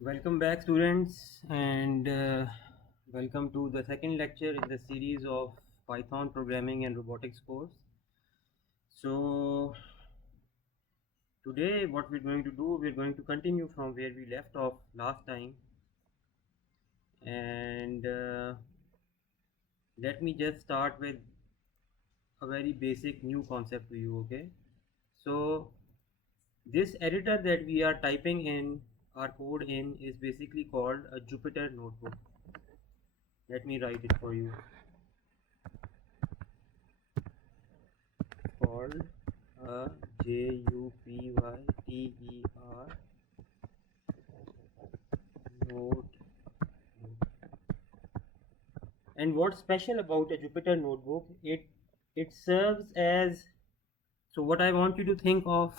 Welcome back, students, and welcome to the second lecture in the series of Python programming and robotics course. So, today, what we're going to do, we're going to continue from where we left off last time, and let me just start with a very basic new concept to you, okay? So, this editor that we are typing in our code in is basically called a Jupyter notebook. Let me write it for you. Called a Jupyter notebook. And what's special about a Jupyter notebook? It serves as, so what I want you to think of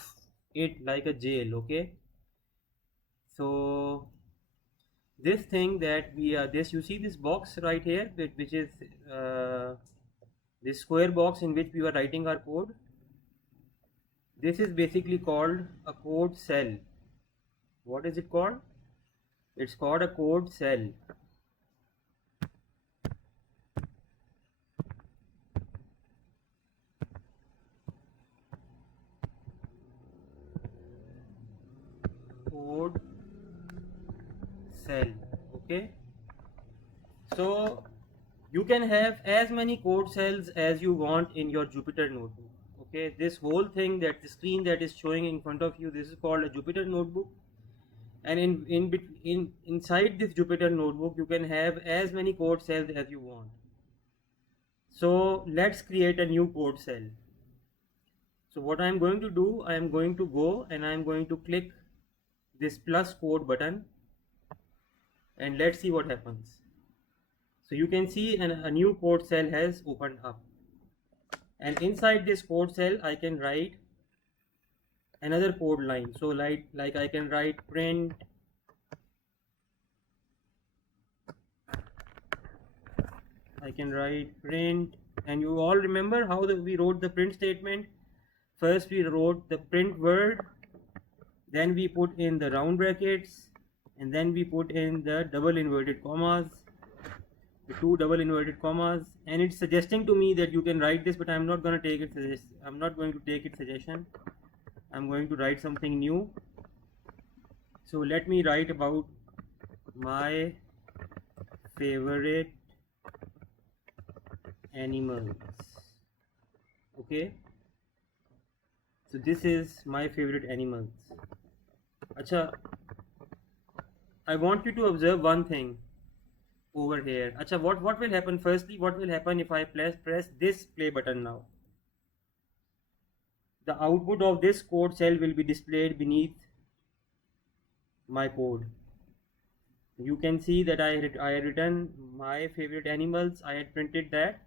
it like a jail, okay? So this thing that we are this, you see this box right here, which is this square box in which we were writing our code. This is basically called a code cell. What is it called? It's called a code cell. Code cell. Okay, so you can have as many code cells as you want in your Jupyter notebook. Okay, this whole thing, that the screen that is showing in front of you, this is called a Jupyter notebook. And inside this Jupyter notebook, you can have as many code cells as you want. So let's create a new code cell. So what I am going to do, I am going to go and I am going to click this plus code button, and let's see what happens. So you can see a new code cell has opened up, and inside this code cell I can write another code line. So like I can write print and you all remember how we wrote the print statement. First we wrote the print word, then we put in the round brackets, and then we put in the double inverted commas, the two double inverted commas, and it's suggesting to me that you can write this, but I'm not going to take it. I'm not going to take its suggestion. I'm going to write something new. So let me write about my favorite animals. Okay, so this is my favorite animals. Acha, I want you to observe one thing over here. Acha, what will happen? Firstly, what will happen if I press this play button now? The output of this code cell will be displayed beneath my code. You can see that I had written my favorite animals. I had printed that,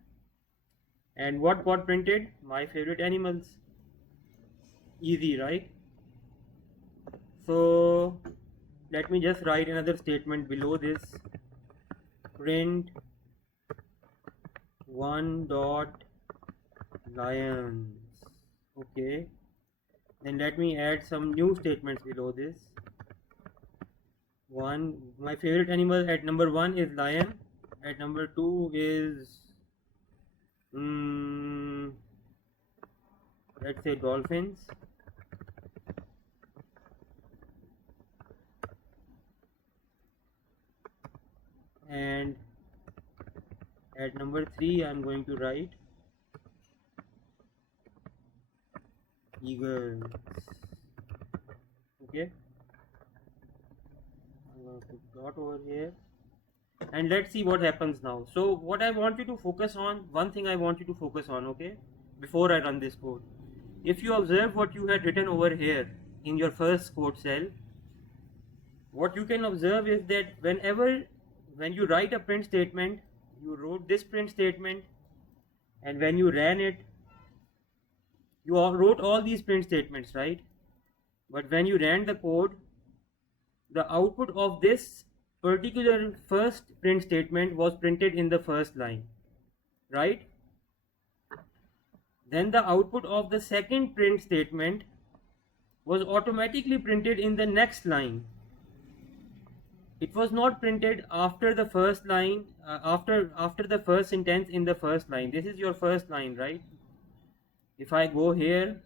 and what got printed? My favorite animals. Easy, right? So let me just write another statement below this. Print one dot lions. Okay, then let me add some new statements below this. One, my favorite animal at number 1 is lion, at number 2 is let's say dolphins, and at number 3 I'm going to write eagles. Okay, I'm going to put dot over here, and let's see what happens now. So what I want you to focus on, one thing I want you to focus on, okay, before I run this code. If you observe what you had written over here in your first code cell, what you can observe is that when you write a print statement, you wrote this print statement, and when you ran it, you wrote all these print statements, right? But when you ran the code, the output of this particular first print statement was printed in the first line, right? Then the output of the second print statement was automatically printed in the next line. It was not printed after the first line, after the first sentence in the first line. This is your first line, right? If I go here,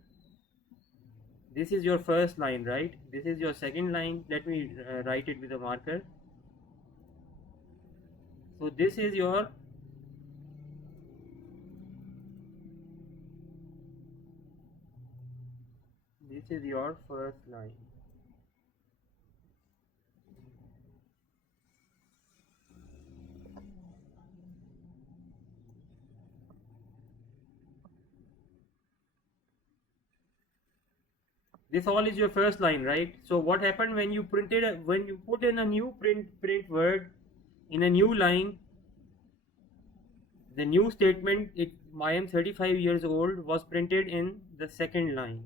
this is your first line, right? This is your second line. Let me write it with a marker. So this is your first line. This all is your first line, right? So what happened when you when you put in a new print word in a new line, the new statement, I am 35 years old, was printed in the second line.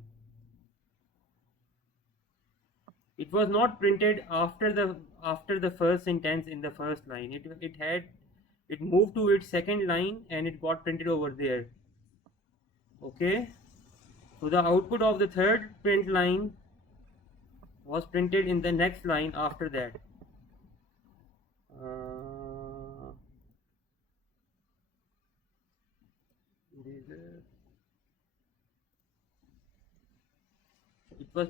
It was not printed after the first sentence in the first line. It moved to its second line and it got printed over there. Okay, so the output of the third print line was printed in the next line after that. It was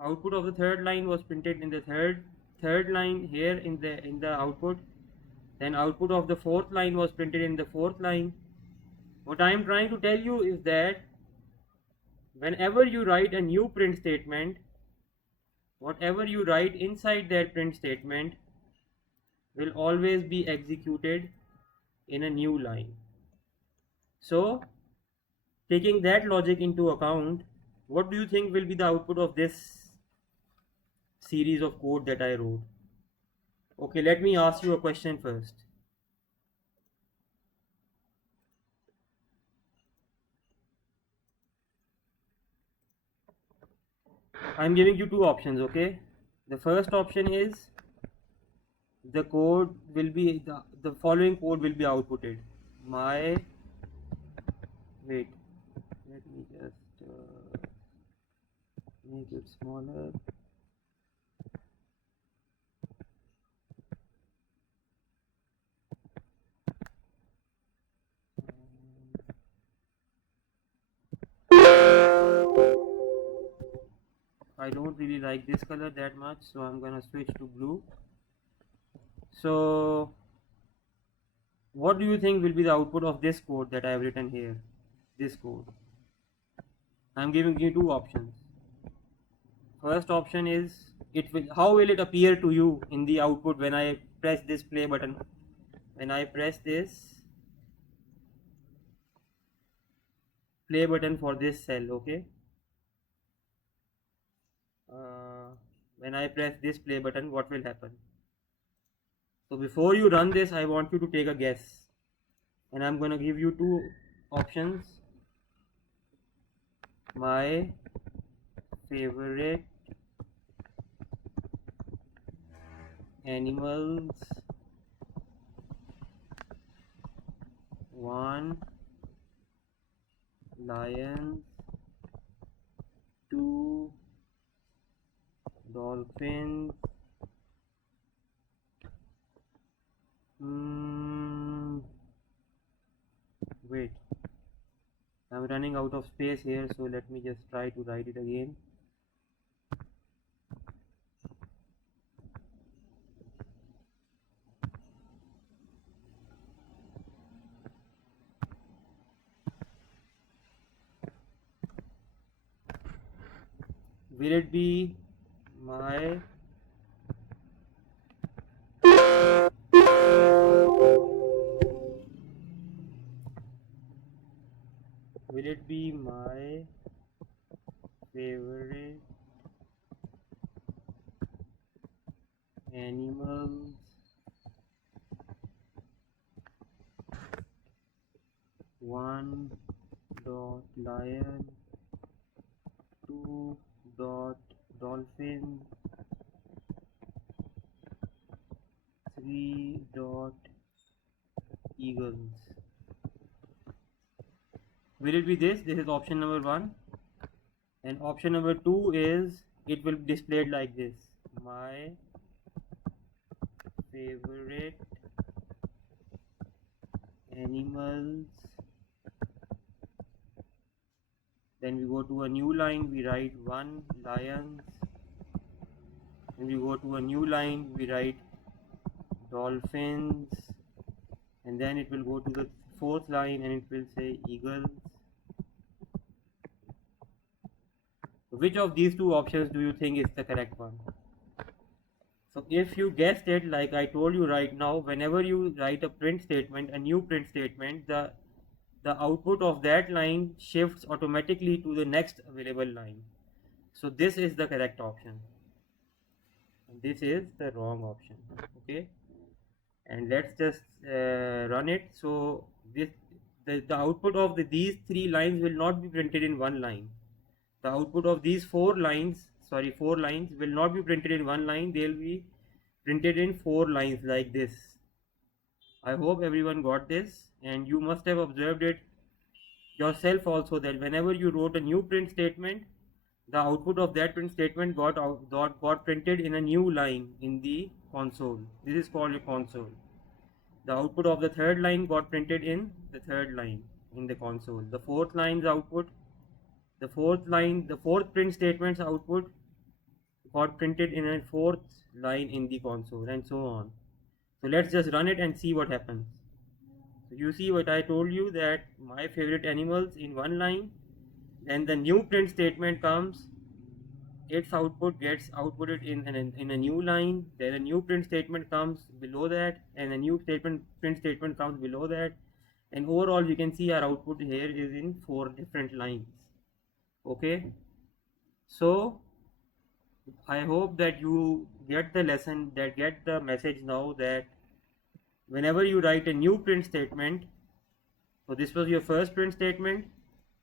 output of the third line was printed in the third line here in the output. Then output of the fourth line was printed in the fourth line. What I am trying to tell you is that whenever you write a new print statement, whatever you write inside that print statement will always be executed in a new line. So taking that logic into account, what do you think will be the output of this series of code that I wrote? Okay, let me ask you a question first. I'm giving you two options, okay? The first option is the code will be the following code will be outputted. Wait, let me just make it smaller. I don't really like this color that much, so I'm gonna switch to blue. So what do you think will be the output of this code that I have written here? This code. I'm giving you two options. First option is how will it appear to you in the output when I press this play button? When I press this play button for this cell, okay? When I press this play button, what will happen? So before you run this, I want you to take a guess, and I'm gonna give you two options. My favorite animals, 1, lions, 2, dolphins, wait, I'm running out of space here, so let me just try to write it again. Will it be my favorite animals, 1 dot lion, 2 dot dolphin, 3 dot eagles? Will it be this? This is option number 1. And option number 2 is it will be displayed like this: my favorite animals. Then we go to a new line, we write 1 lions. Then we go to a new line, we write dolphins. And then it will go to the 4th line and it will say eagles. Which of these two options do you think is the correct one? So if you guessed it, like I told you right now, whenever you write a print statement, a new print statement, the output of that line shifts automatically to the next available line. So this is the correct option. This is the wrong option. Okay, and let's just run it. So the output of these 3 lines will not be printed in one line. The output of these 4 lines will not be printed in one line. They'll be printed in 4 lines like this. I hope everyone got this, and you must have observed it yourself also, that whenever you wrote a new print statement, the output of that print statement got printed in a new line in the console. This is called a console. The output of the 3rd line got printed in the 3rd line in the console. The 4th line's output, the 4th print statement's output got printed in a 4th line in the console, and so on. So let's just run it and see what happens. So you see what I told you, that my favorite animals in one line, then the new print statement comes, its output gets outputted in a new line, then a new print statement comes below that, and a new print statement comes below that, and overall you can see our output here is in 4 different lines. Okay, so I hope that you get the lesson, that get the message now, that whenever you write a new print statement, so this was your first print statement,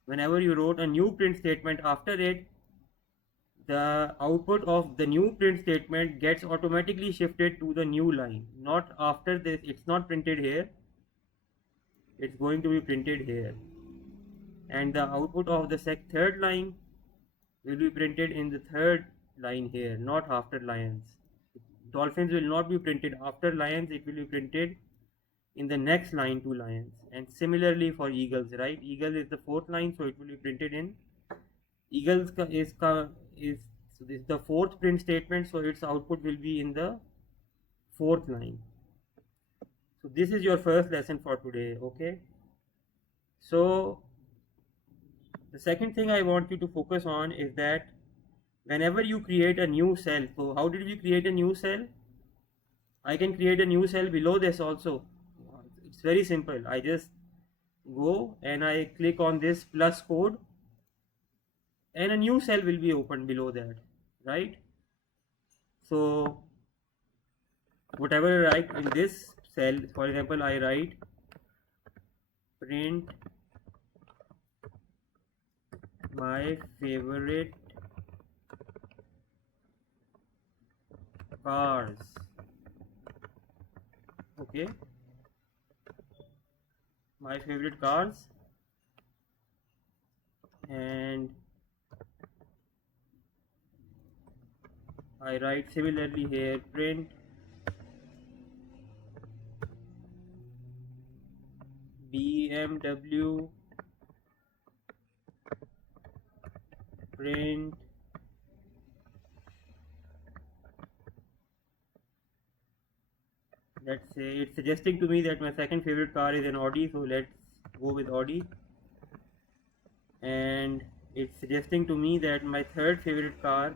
whenever you wrote a new print statement after it, the output of the new print statement gets automatically shifted to the new line. Not after this, it's not printed here, it's going to be printed here. And the output of the 3rd line will be printed in the 3rd line here, not after lions. Dolphins will not be printed after lions, it will be printed in the next line to lions. And similarly for eagles, right? Eagle is the 4th line, so it will be printed in eagles so this is the 4th print statement, so its output will be in the 4th line. So this is your first lesson for today. Okay, so the second thing I want you to focus on is that whenever you create a new cell, so how did we create a new cell? I can create a new cell below this also. It's very simple. I just go and I click on this plus code, and a new cell will be opened below that, right? So whatever I write in this cell, for example, I write print my favorite cars. Okay, my favorite cars, and I write similarly here print BMW, print let's say it's suggesting to me that my second favorite car is an Audi, so let's go with Audi. And it's suggesting to me that my third favorite car,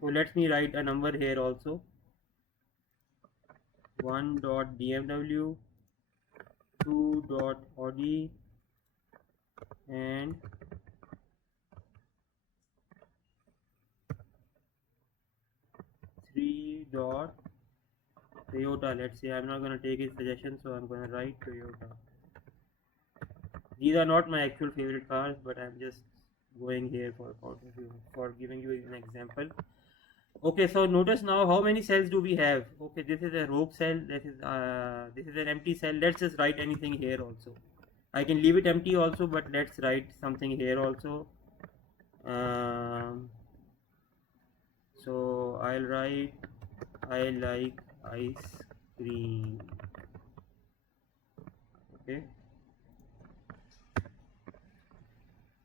so let me write a number here also, 1.BMW, 2.Audi, and 3.Toyota. Let's say I'm not going to take his suggestion, so I'm going to write Toyota. These are not my actual favorite cars, but I'm just going here for giving you an example. Okay, so notice now how many cells do we have? Okay, this is a rogue cell, this is an empty cell. Let's just write anything here also. I can leave it empty also, but let's write something here also. So I'll write I like ice cream. Okay.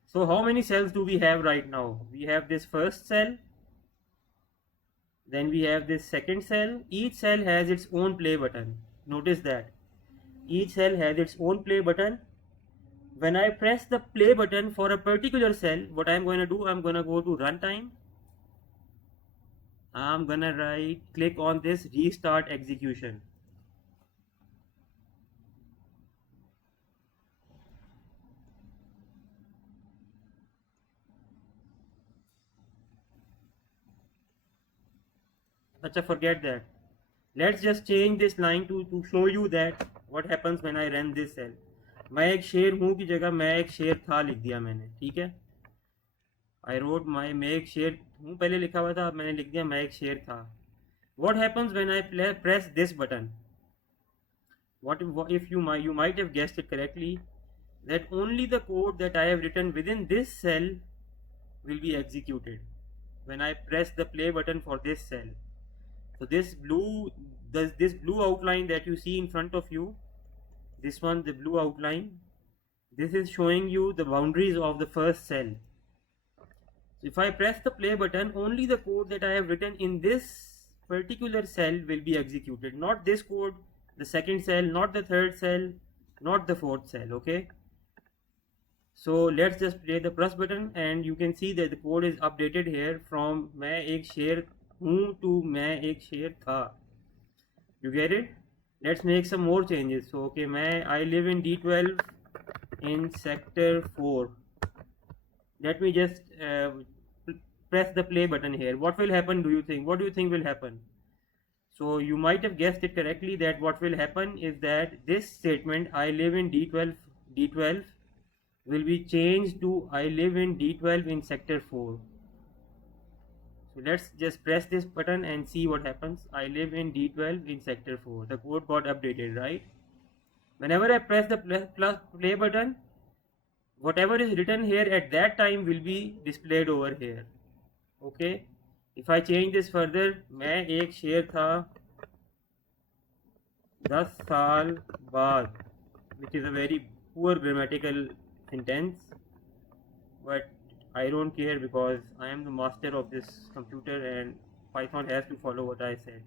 So how many cells do we have right now? We have this first cell, then we have this second cell. Each cell has its own play button. Notice that. Each cell has its own play button. When I press the play button for a particular cell, what I'm going to do, I'm going to go to runtime. I'm going to click on this restart execution. Acha, forget that. Let's just change this line to show you that what happens when I run this cell. मैं एक शेर हूँ की जगह मैं एक शेर था लिख दिया मैंने, ठीक है. I wrote मैं एक शेर हूँ पहले लिखा हुआ था, अब मैंने लिख दिया मैं एक शेर था. What happens when I press this button? What if you might have guessed it correctly, that only the code that I have written within this cell will be executed when I press the play button for this cell. So this blue outline that you see in front of you, this one, the blue outline, this is showing you the boundaries of the first cell. So if I press the play button, only the code that I have written in this particular cell will be executed, not this code, the second cell, not the third cell, not the fourth cell. Okay, so let's just play the plus button and you can see that the code is updated here from मैं एक शेर हूँ to मैं एक शेर था. You get it? Let's make some more changes. So okay, I live in D12 in sector 4. Let me just press the play button here. What will happen, do you think? What do you think will happen? So you might have guessed it correctly, that what will happen is that this statement I live in D12 will be changed to I live in D12 in sector 4. So let's just press this button and see what happens. I live in D12 in sector 4. The code got updated, right? Whenever I press the play button, whatever is written here at that time will be displayed over here. Okay. If I change this further, मैं एक शेर था 10 साल बाद, which is a very poor grammatical sentence, but I don't care because I am the master of this computer and Python has to follow what I said.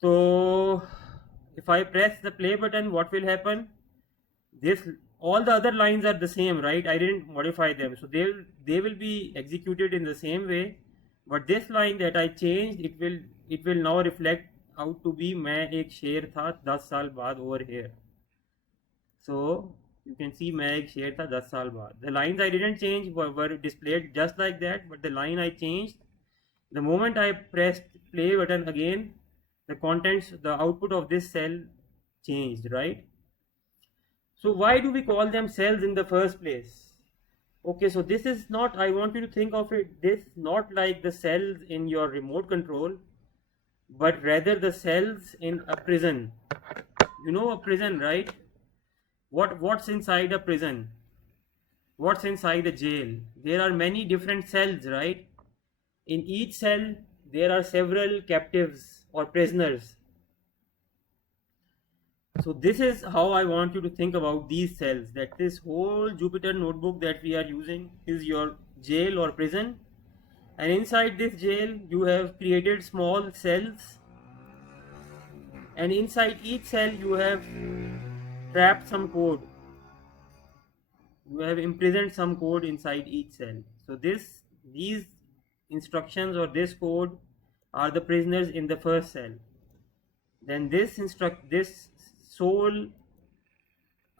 So if I press the play button, what will happen? All the other lines are the same, right? I didn't modify them, so they will be executed in the same way, but this line that I changed, it will now reflect out to be मैं एक शेर था 10 साल बाद over here. So you can see मैं एक शेर था 10 साल बाद. The lines I didn't change were displayed just like that, but the line I changed, the moment I pressed play button again, the contents, the output of this cell changed, right? So why do we call them cells in the first place? Okay, so this is not, I want you to think of it, this not like the cells in your remote control, but rather the cells in a prison. You know a prison, right? What's inside a prison? What's inside a jail? There are many different cells, right? In each cell, there are several captives or prisoners. So this is how I want you to think about these cells, that this whole Jupyter notebook that we are using is your jail or prison, and inside this jail you have created small cells, and inside each cell you have trapped some code. You have imprisoned some code inside each cell. So these instructions or this code are the prisoners in the first cell. Then this sole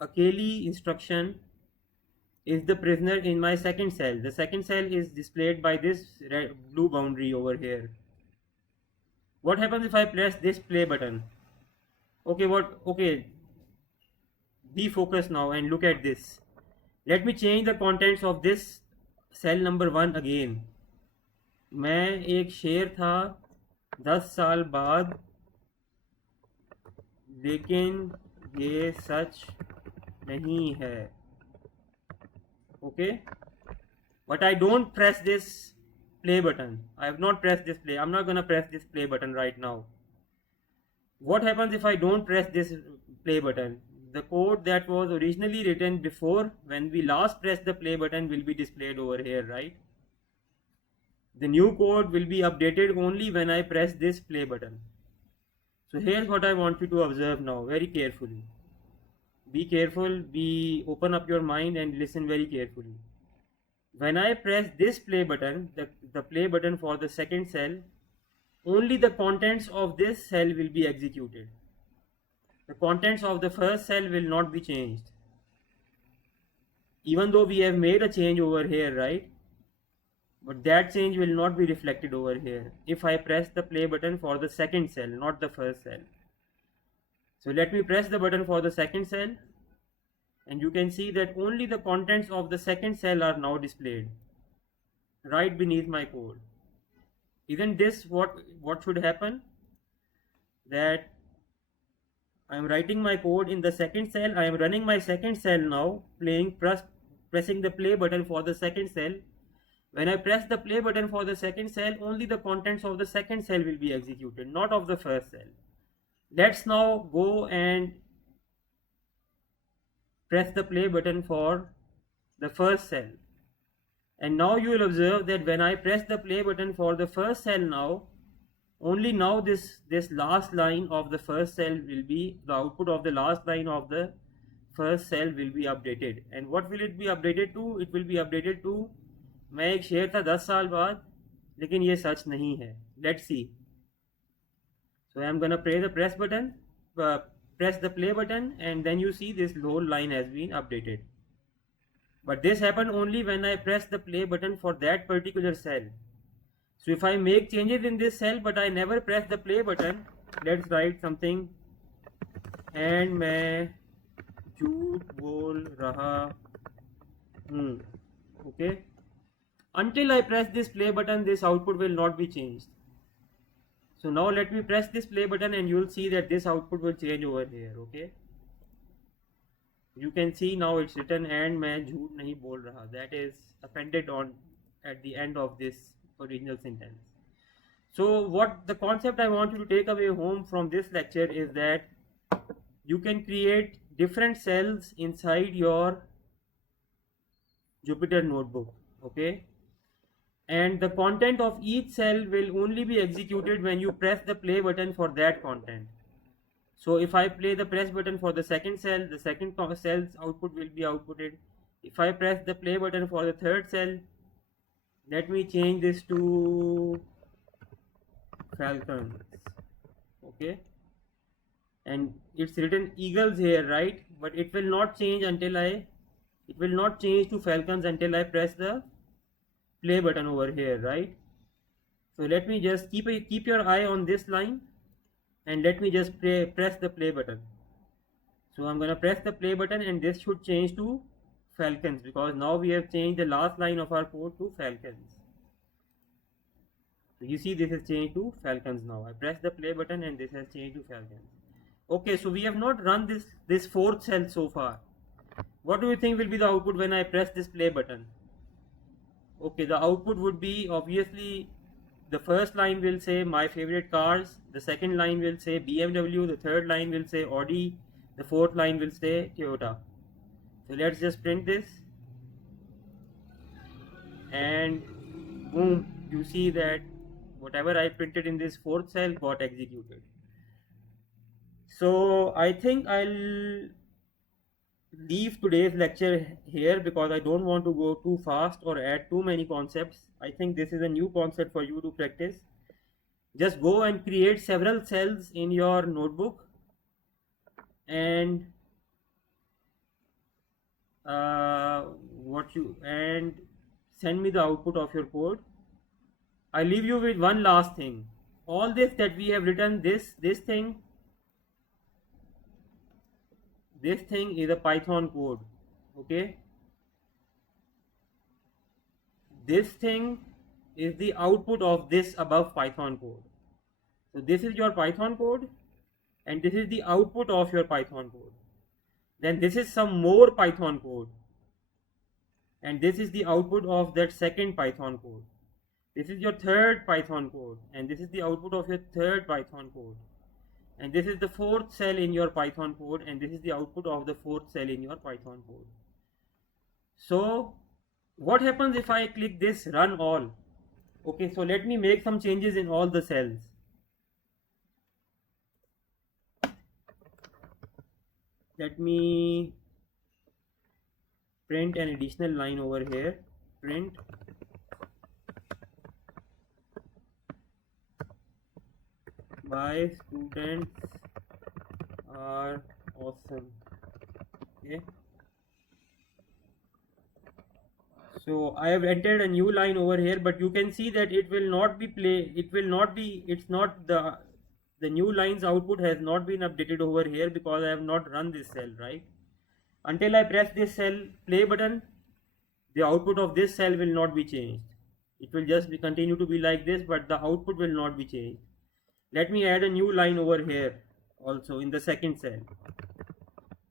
Akeli instruction is the prisoner in my second cell. The second cell is displayed by this blue boundary over here. What happens if I press this play button? Okay, be focused now and look at this. Let me change the contents of this cell number 1 again. मैं एक शेर था 10 साल बाद, लेकिन ये सच नहीं है. Okay, but I don't press this play button. I have not pressed this play. I'm not gonna press this play button right now. What happens if I don't press this play button? The code that was originally written before, when we last press the play button, will be displayed over here, right? The new code will be updated only when I press this play button. So here's what I want you to observe now, very carefully. Be careful, open up your mind and listen very carefully. When I press this play button, the play button for the second cell, only the contents of this cell will be executed. The contents of the first cell will not be changed. Even though we have made a change over here, right? But that change will not be reflected over here if I press the play button for the second cell, not the first cell. So let me press the button for the second cell, and you can see that only the contents of the second cell are now displayed right beneath my code. Isn't this what should happen? That I am writing my code in the second cell, I am running my second cell now, pressing the play button for the second cell. When I press the play button for the second cell, only the contents of the second cell will be executed, not of the first cell. Let's now go and press the play button for the first cell. And now you will observe that when I press the play button for the first cell now, only now this last line of the first cell will be, the output of the last line of the first cell will be updated. And what will it be updated to? It will be updated to, मैं एक शेर था 10 साल बाद, लेकिन ये सच नहीं है. Let's see. So I am gonna press the play button, and then you see this whole line has been updated. But this happened only when I press the play button for that particular cell. So if I make changes in this cell but I never press the play button, let's write something, and मैं झूठ बोल रहा हूँ. Okay. Until I press this play button, this output will not be changed. So now let me press this play button and you will see that this output will change over here. Okay. You can see now it's written and मैं झूठ नहीं बोल रहा. That is appended on at the end of this original sentence. So what the concept I want you to take away home from this lecture is that you can create different cells inside your Jupyter notebook. Okay. And the content of each cell will only be executed when you press the play button for that content. So if I play the press button for the second cell, the second cell's output will be outputted. If I press the play button for the third cell, let me change this to falcons. Okay, and it's written eagles here, right? But it will not change to falcons until I press the play button over here, right? So let me just keep your eye on this line, and let me just press the play button. So I'm gonna press the play button, and this should change to falcons, because now we have changed the last line of our code to falcons. So you see this has changed to falcons now. I press the play button and this has changed to falcons. Okay, so we have not run this fourth cell so far. What do you think will be the output when I press this play button? Okay, the output would be, obviously, the first line will say my favorite cars, the second line will say BMW, the third line will say Audi, the fourth line will say Toyota. So let's just print this, and boom, you see that whatever I printed in this fourth cell got executed. So I think I'll leave today's lecture here because I don't want to go too fast or add too many concepts. I think this is a new concept for you to practice. Just go and create several cells in your notebook and send me the output of your code. I leave you with one last thing. All this that we have written, this thing is a Python code. Okay, this thing is the output of this above Python code. So this is your Python code, and this is the output of your Python code. Then this is some more Python code, and this is the output of that second Python code. This is your third Python code, and this is the output of your third Python code. And this is the fourth cell in your Python code, and this is the output of the fourth cell in your Python code. So what happens if I click this run all? Okay, so let me make some changes in all the cells. Let me print an additional line over here. Print my students are awesome. Okay, so I have entered a new line over here, but you can see that it will not be it's not the new line's output has not been updated over here because I have not run this cell, right? Until I press this cell play button, the output of this cell will not be changed. It will just continue to be like this, but the output will not be changed. Let me add a new line over here also in the second cell.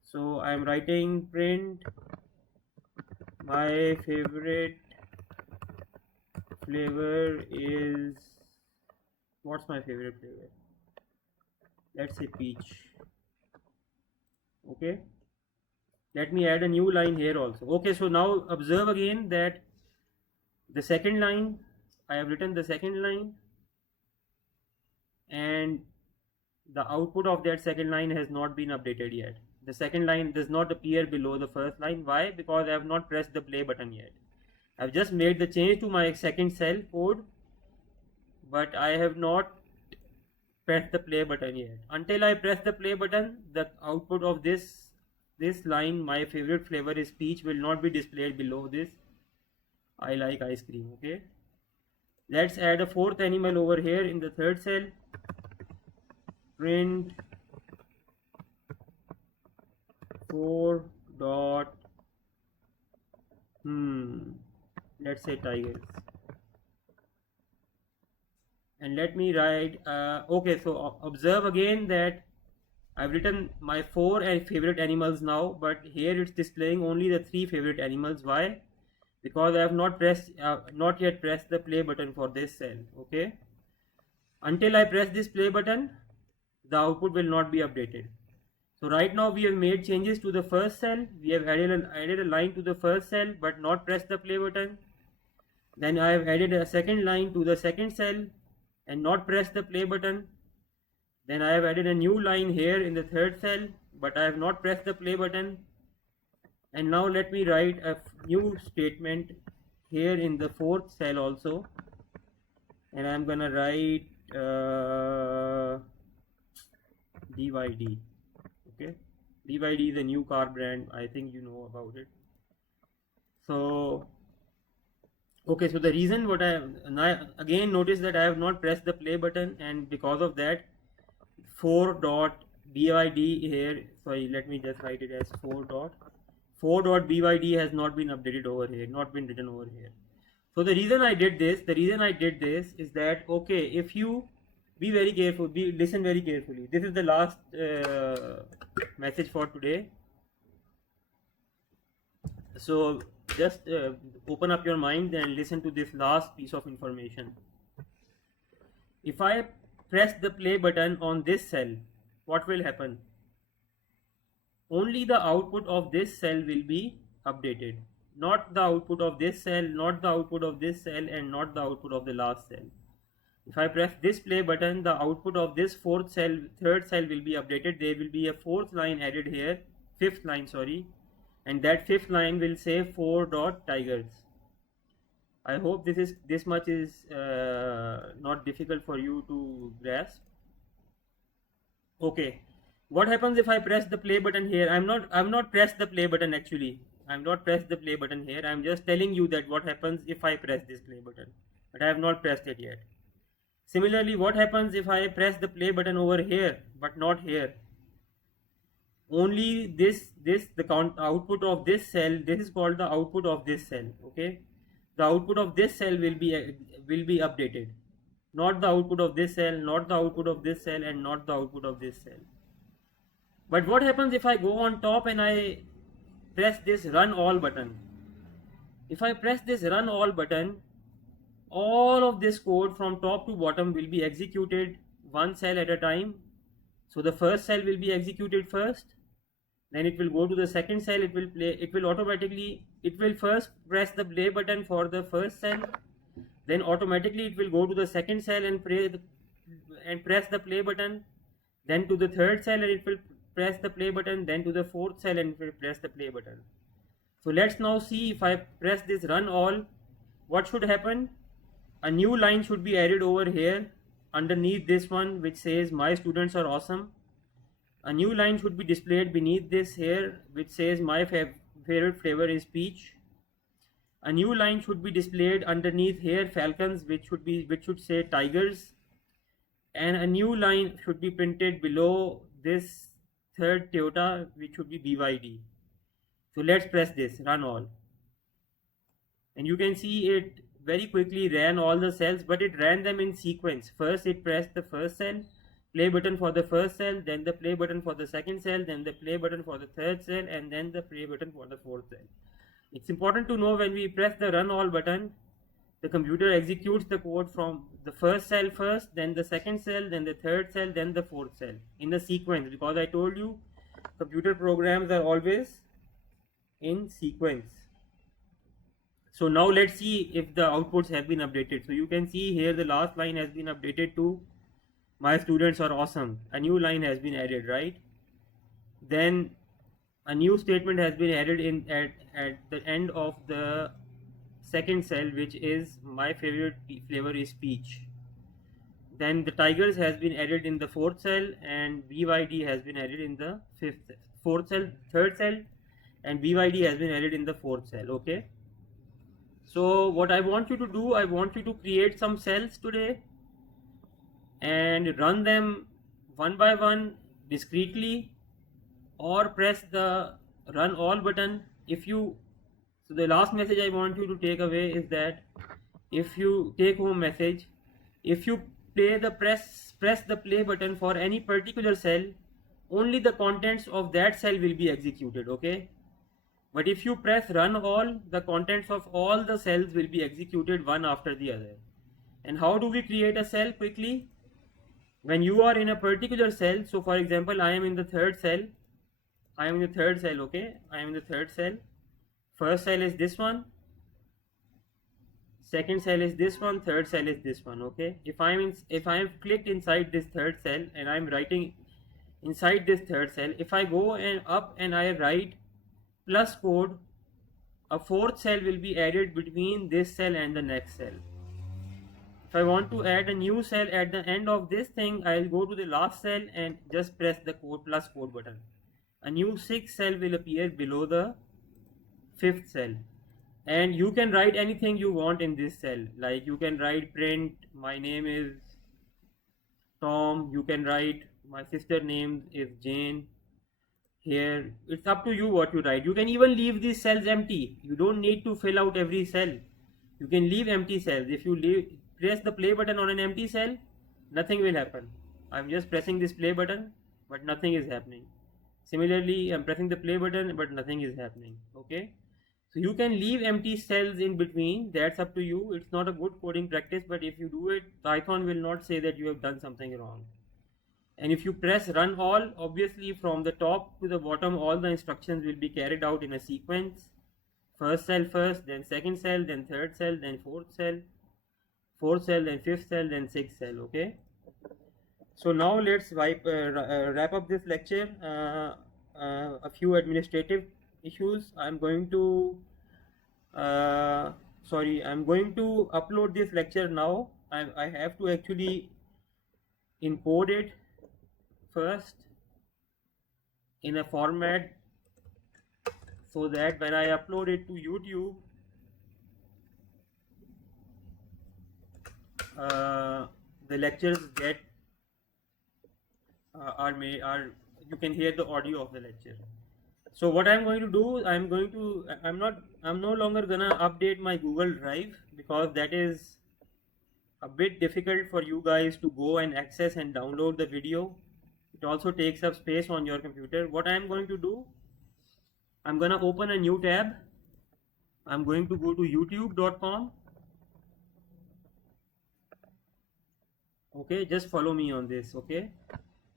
So I am writing print my favorite flavor is, what's my favorite flavor? Let's say peach. Okay, let me add a new line here also. Okay, so now observe again that the second line, I have written the second line, and the output of that second line has not been updated yet. The second line does not appear below the first line. Why? Because I have not pressed the play button yet. I have just made the change to my second cell code, but I have not pressed the play button yet. Until I press the play button, the output of this line, my favorite flavor is peach, will not be displayed below this I like ice cream. Okay, let's add a fourth animal over here in the third cell. Print 4 dot let's say tigers, and let me write okay, so observe again that I've written my 4 favorite animals now, but here it's displaying only the 3 favorite animals. Why? Because I have not yet pressed the play button for this cell. Okay, until I press this play button, the output will not be updated. So right now we have made changes to the first cell. We have added a line to the first cell but not pressed the play button. Then I have added a second line to the second cell and not pressed the play button. Then I have added a new line here in the third cell, but I have not pressed the play button. And now let me write a new statement here in the fourth cell also, and I'm gonna write BYD. Okay, BYD is a new car brand. I think you know about it. So okay, so the reason what again notice that I have not pressed the play button, and because of that 4.byd here, sorry, let me just write it as 4.byd has not been updated over here, not been written over here. So the reason I did this is that, okay, if you be very careful, listen very carefully. This is the last message for today. So just open up your mind and listen to this last piece of information. If I press the play button on this cell, what will happen? Only the output of this cell will be updated, not the output of this cell, not the output of this cell, and not the output of the last cell. If I press this play button, the output of this third cell will be updated. There will be a fourth line added here, fifth line, sorry, and that fifth line will say 4.tigers. I hope this much is not difficult for you to grasp. Okay, what happens if I press the play button here? I've not pressed the play button actually. I'm not pressed the play button here. I'm just telling you that what happens if I press this play button, but I have not pressed it yet. Similarly, what happens if I press the play button over here but not here? Only the output of this cell, this is called the output of this cell. Okay, the output of this cell will be updated, not the output of this cell, not the output of this cell, and not the output of this cell. But what happens if I go on top and I press this run all button? If I press this run all button, all of this code from top to bottom will be executed one cell at a time. So the first cell will be executed first, then it will go to the second cell, it will first press the play button for the first cell, then automatically it will go to the second cell and press the play button, then to the third cell and it will press the play button, then to the fourth cell and it will press the play button. So let's now see, if I press this run all, what should happen? A new line should be added over here underneath this one which says my students are awesome. A new line should be displayed beneath this here which says my favorite flavor is peach. A new line should be displayed underneath here falcons which should say tigers, and a new line should be printed below this third Toyota which should be BYD. So let's press this run all, and you can see it very quickly ran all the cells, but it ran them in sequence. First it pressed the first cell, play button for the first cell, then the play button for the second cell, then the play button for the third cell, and then the play button for the fourth cell. It's important to know when we press the run all button, the computer executes the code from the first cell first, then the second cell, then the third cell, then the fourth cell in the sequence, because I told you computer programs are always in sequence. So now let's see if the outputs have been updated. So you can see here the last line has been updated to my students are awesome. A new line has been added, right? Then a new statement has been added in at the end of the second cell, which is my favorite flavor is peach. Then the tigers has been added in the fourth cell, and BYD has been added in the third cell, and BYD has been added in the fourth cell. Okay. So what I want you to do, I want you to create some cells today and run them one by one discreetly, or press the run all button. So the last message I want you to take away is that if you take home message, if you press the play button for any particular cell, only the contents of that cell will be executed, okay? But if you press run all, the contents of all the cells will be executed one after the other. And how do we create a cell quickly? When you are in a particular cell, so for example, I am in the third cell, okay? I am in the third cell. First cell is this one, second cell is this one, third cell is this one, okay? If I am clicked inside this third cell and I am writing inside this third cell, if I go up and I write plus code, a fourth cell will be added between this cell and the next cell. If I want to add a new cell at the end of this thing, I will go to the last cell and just press the plus code button. A new sixth cell will appear below the fifth cell, and you can write anything you want in this cell. Like you can write print my name is Tom, you can write my sister name is Jane. Here it's up to you what you write. You can even leave these cells empty. You don't need to fill out every cell. You can leave empty cells. If you press the play button on an empty cell, nothing will happen. I'm just pressing this play button, but nothing is happening. Similarly, I'm pressing the play button, but nothing is happening. Okay, so you can leave empty cells in between. That's up to you. It's not a good coding practice, but if you do it, Python will not say that you have done something wrong. And if you press run all, obviously from the top to the bottom, all the instructions will be carried out in a sequence. First cell first, then second cell, then third cell, then fourth cell, then fifth cell, then sixth cell. Okay. So now let's wrap up this lecture. A few administrative issues. I'm going to upload this lecture now. I have to actually encode it first in a format so that when I upload it to YouTube, the lectures get you can hear the audio of the lecture. So what I'm going to do, I'm no longer gonna update my Google Drive, because that is a bit difficult for you guys to go and access and download the video. It also takes up space on your computer. What I am going to do, I'm going to open a new tab. I'm going to go to youtube.com. Okay, just follow me on this, okay,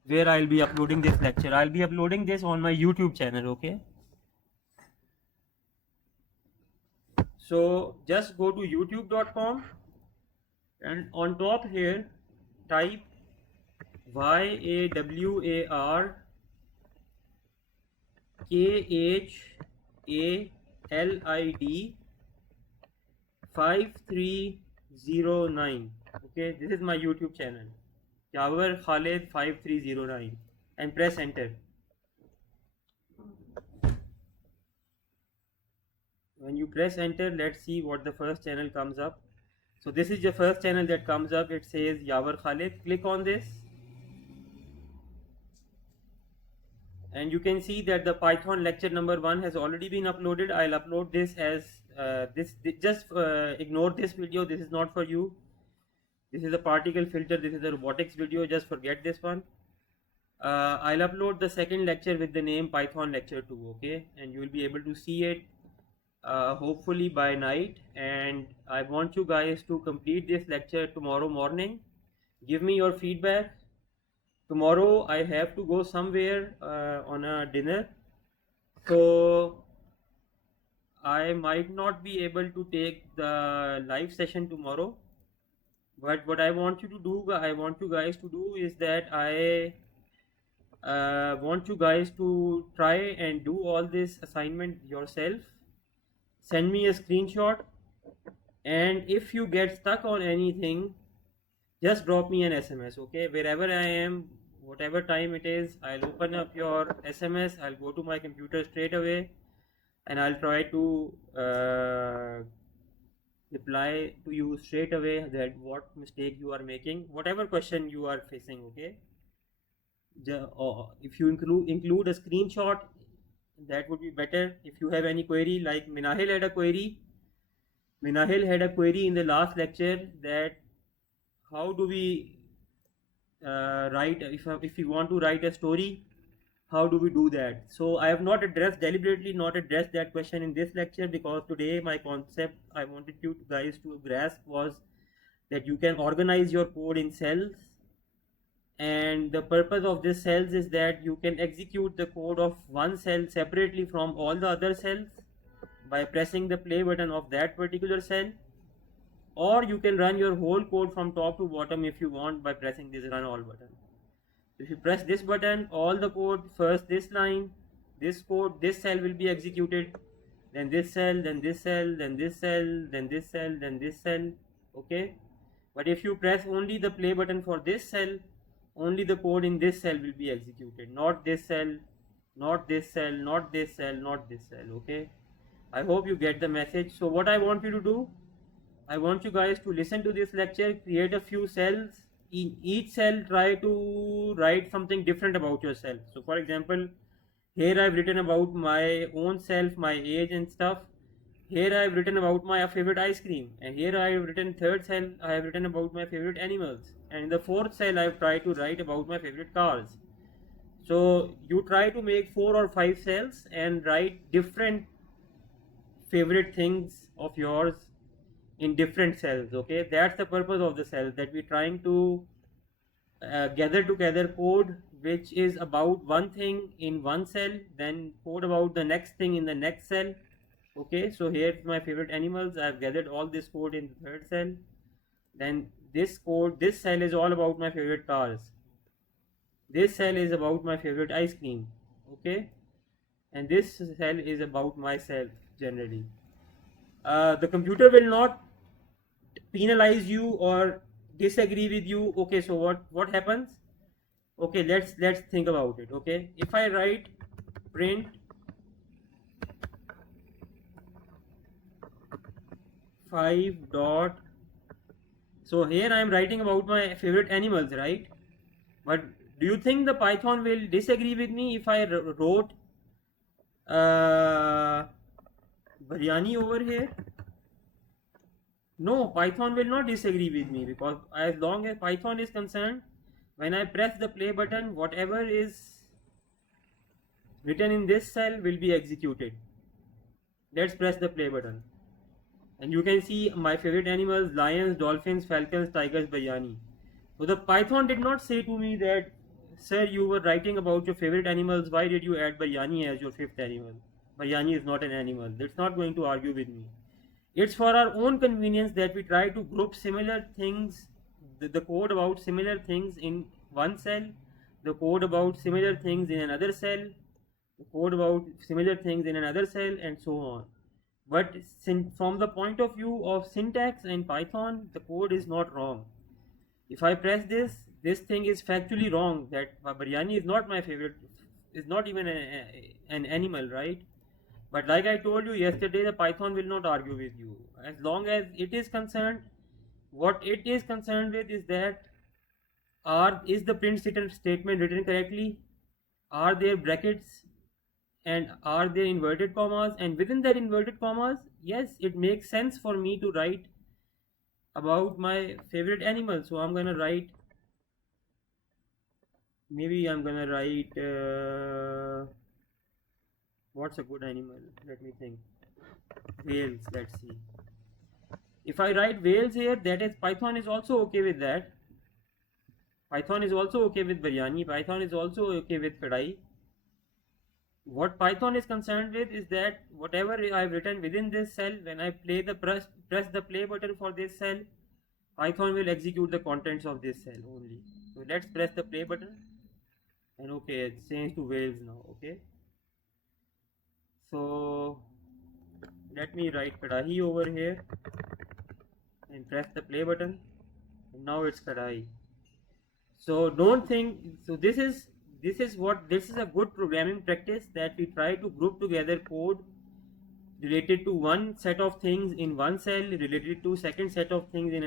where I'll be uploading this lecture. I'll be uploading this on my YouTube channel, okay. So just go to youtube.com and on top here type YAWARKHALID 5309. Okay, this is my YouTube channel, Yawar Khalid 5309, and press enter. When you press enter, let's see what the first channel comes up. So this is the first channel that comes up. It says Yawar Khalid. Click on this and you can see that the Python lecture number 1 has already been uploaded. I'll upload this as just ignore this video. This is not for you. This is a particle filter. This is a robotics video. Just forget this one. I'll upload the second lecture with the name Python lecture 2, okay, and you will be able to see it hopefully by night. And I want you guys to complete this lecture tomorrow morning. Give me your feedback. Tomorrow I have to go somewhere on a dinner, so I might not be able to take the live session tomorrow. But what I want you to do, I want you guys to do is that I want you guys to try and do all this assignment yourself. Send me a screenshot, and if you get stuck on anything, just drop me an SMS, okay? Wherever I am, whatever time it is, I'll open up your SMS, I'll go to my computer straight away, and I'll try to reply to you straight away that what mistake you are making, whatever question you are facing, okay? If you include a screenshot, that would be better. If you have any query, like Minahil had a query in the last lecture, that how do we write, if we want to write a story, how do we do that? So I have not deliberately not addressed that question in this lecture, because today my concept I wanted you guys to grasp was that you can organize your code in cells, and the purpose of this cells is that you can execute the code of one cell separately from all the other cells by pressing the play button of that particular cell, or you can run your whole code from top to bottom if you want by pressing this run all button. If you press this button, all the code, first this line, this code, this cell will be executed, then this cell, then this cell, then this cell, then this cell, then this cell, okay. But if you press only the play button for this cell, only the code in this cell will be executed, not this cell, not this cell, not this cell, not this cell, okay. I hope you get the message. So what I want you to do, I want you guys to listen to this lecture, create a few cells. In each cell, try to write something different about yourself. So for example, here I've written about my own self, my age and stuff. Here I've written about my favorite ice cream, and here I've written third cell, I have written about my favorite animals, and in the fourth cell I've tried to write about my favorite cars. So you try to make 4 or 5 cells and write different favorite things of yours in different cells, okay. That's the purpose of the cells, that we're trying to gather together code which is about one thing in one cell, then code about the next thing in the next cell, okay. So here's my favorite animals. I've gathered all this code in the third cell. Then this code, this cell is all about my favorite cars. This cell is about my favorite ice cream, okay. And this cell is about myself generally. The computer will not penalize you or disagree with you, okay. So what happens, okay, let's think about it, okay. If I write print five dot, so here I am writing about my favorite animals, right? But do you think the Python will disagree with me if I wrote biryani over here? No, Python will not disagree with me, because as long as Python is concerned, when I press the play button, whatever is written in this cell will be executed. Let's press the play button. And you can see my favorite animals: lions, dolphins, falcons, tigers, biryani. So the Python did not say to me that, sir, you were writing about your favorite animals, why did you add biryani as your fifth animal? Biryani is not an animal. It's not going to argue with me. It's for our own convenience that we try to group similar things, the code about similar things in one cell, the code about similar things in another cell, the code about similar things in another cell, and so on. But from the point of view of syntax and Python, the code is not wrong. If I press this thing is factually wrong, that biryani is not my favorite, is not even an animal, right? But like I told you yesterday, the Python will not argue with you. As long as it is concerned, what it is concerned with is that is the print statement written correctly? Are there brackets? And are there inverted commas? And within that inverted commas, yes, it makes sense for me to write about my favorite animal. So I'm gonna write, maybe I'm gonna write what's a good animal? Let me think. Whales, let's see. If I write whales here, that is, Python is also okay with that. Python is also okay with biryani. Python is also okay with kadai. What Python is concerned with is that whatever I've written within this cell, when I press the play button for this cell, Python will execute the contents of this cell only. So let's press the play button, and okay, it's changed to whales now. Okay, so let me write kadahi over here and press the play button, and now it's kadahi. So don't think, so this is a good programming practice, that we try to group together code related to one set of things in one cell, related to second set of things in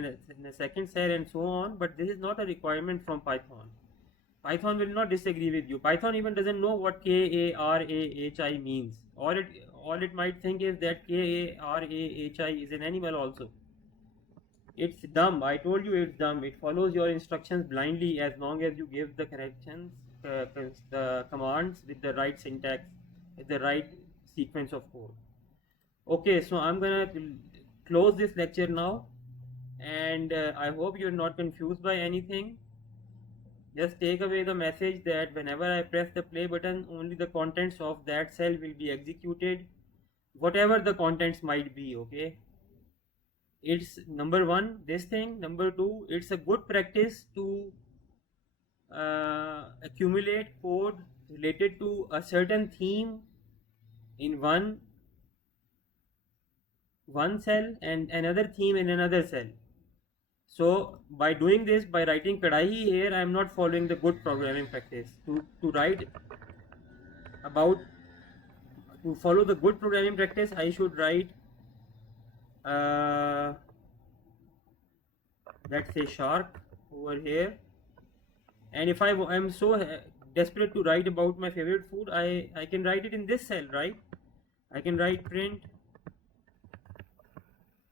a second cell, and so on. But this is not a requirement from Python. Python will not disagree with you. Python even doesn't know what K-A-R-A-H-I means. All it might think is that K-A-R-A-H-I is an animal also. It's dumb. I told you it's dumb. It follows your instructions blindly as long as you give the corrections, the commands with the right syntax, with the right sequence of code. Okay, so I'm gonna close this lecture now, and I hope you're not confused by anything. Just take away the message that whenever I press the play button, only the contents of that cell will be executed, whatever the contents might be. Okay, it's number one, this thing. Number two, it's a good practice to accumulate code related to a certain theme in one cell and another theme in another cell. So by doing this, by writing kadahi here, I am not following the good programming practice. To follow the good programming practice, I should write let's say shark over here. And if I'm so desperate to write about my favorite food, I can write it in this cell, right? I can write print.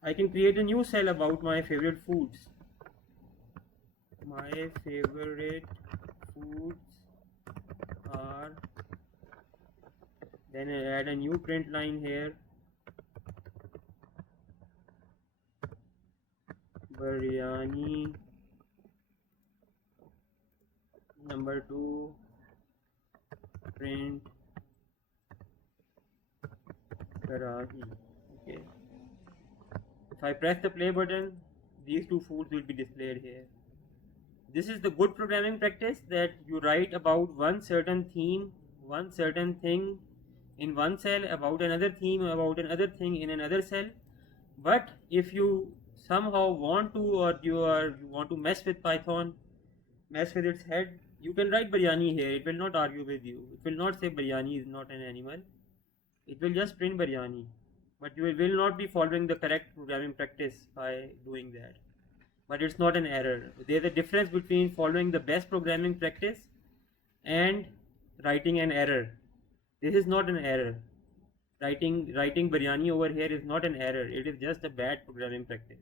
I can create a new cell about my favorite foods. My favorite foods are, then I add a new print line here. Biryani. Number 2, print karahi. Okay. If I press the play button, these two foods will be displayed here. This is the good programming practice, that you write about one certain theme, one certain thing in one cell, about another theme, about another thing in another cell. But if you somehow want to, or you want to mess with Python, mess with its head, you can write biryani here. It will not argue with you. It will not say biryani is not an animal. It will just print biryani. But you will not be following the correct programming practice by doing that. But it's not an error. There's a difference between following the best programming practice and writing an error. This is not an error. Writing biryani over here is not an error. It is just a bad programming practice.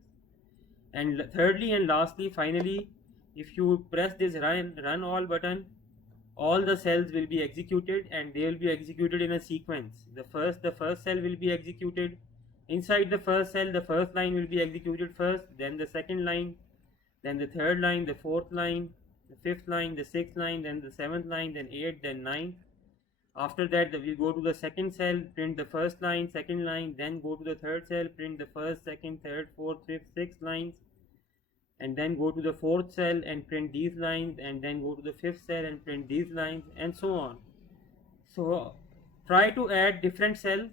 And thirdly and lastly, finally, if you press this run all button, all the cells will be executed, and they will be executed in a sequence. The first cell will be executed. Inside the first cell, the first line will be executed first, then the second line, then the third line, the fourth line, the fifth line, the sixth line, then the seventh line, then eighth, then ninth. After that, we'll go to the second cell, print the first line, second line, then go to the third cell, print the first, second, third, fourth, fifth, sixth lines, and then go to the fourth cell and print these lines, and then go to the fifth cell and print these lines, and so on. So try to add different cells,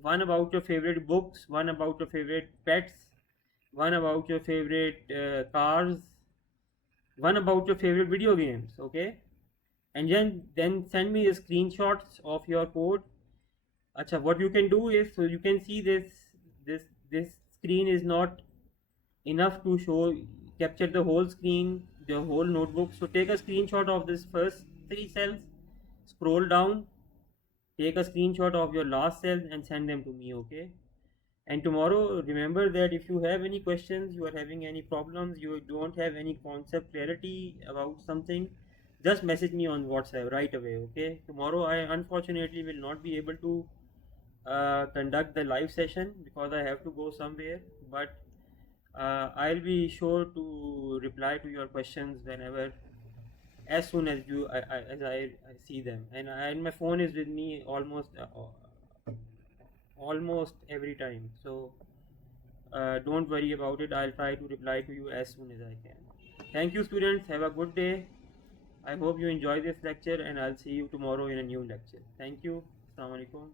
one about your favorite books, one about your favorite pets, one about your favorite cars, one about your favorite video games, okay? And then send me the screenshots of your code. Acha, what you can do is, so you can see this screen is not enough to capture the whole screen, the whole notebook. So take a screenshot of this first 3 cells, scroll down, take a screenshot of your last cells and send them to me, okay? And tomorrow, remember that if you have any questions, you are having any problems, you don't have any concept clarity about something, just message me on WhatsApp right away, okay? Tomorrow I unfortunately will not be able to conduct the live session because I have to go somewhere, but I'll be sure to reply to your questions whenever, as soon as I see them. And my phone is with me almost every time, so don't worry about it. I'll try to reply to you as soon as I can. Thank you, students. Have a good day. I hope you enjoy this lecture, and I'll see you tomorrow in a new lecture. Thank you. Assalamu alaikum.